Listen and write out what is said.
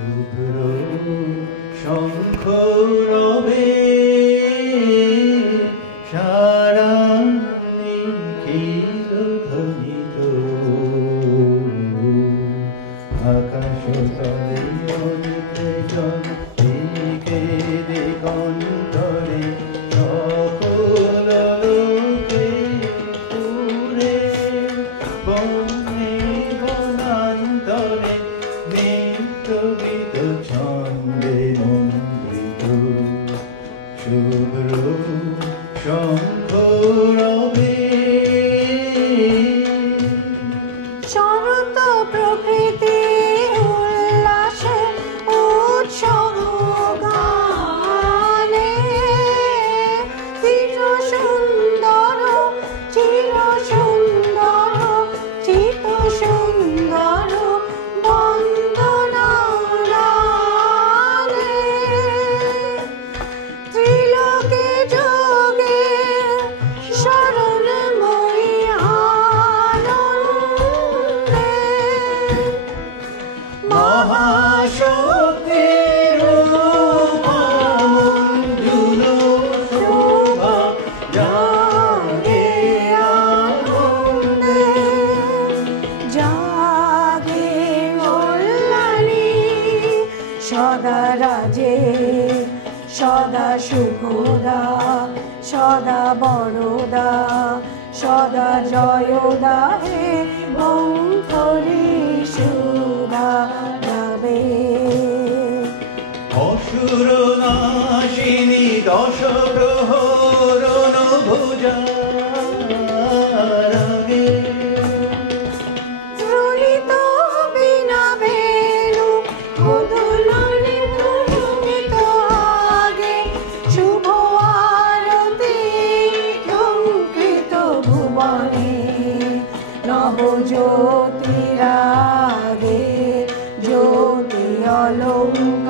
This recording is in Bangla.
শুভ্র শঙ্খ রবে সারা নিখিল ধ্বনিত আকাশ তলে অনিতে জন দিকে দিগন্তরে সকল লোকে উড়ে বনে বনান্তরে নিত্য গীত ছন্দে মন্দিত শুভ্র শঙ্খ রবে শরৎ প্রকৃতি উল্লাসে উৎসব গানে চির সুন্দর চির সুন্দর চিত সুন্দর বন্দনা গানে ত্রিলোকে যোগে শরণময়ী আনন্দে মহাশক্তির মঞ্জুল শোভা জাগে আনন্দে জাগে কল্যাণী সদা রাজে সদা শুভদা সদা বরদা সদা জয়দা হে বংশরী সুদা গাবে অসুর নাশিনী দশ প্রহরণ ভুজা রাগে ধ্বনিত বিনা বেণু মধুলনে প্রশমিত আগে শুভ আরতি ঝঙ্কৃত ভুবনে নবজ্যোতিরাগে জ্যোতি অলঙ্কার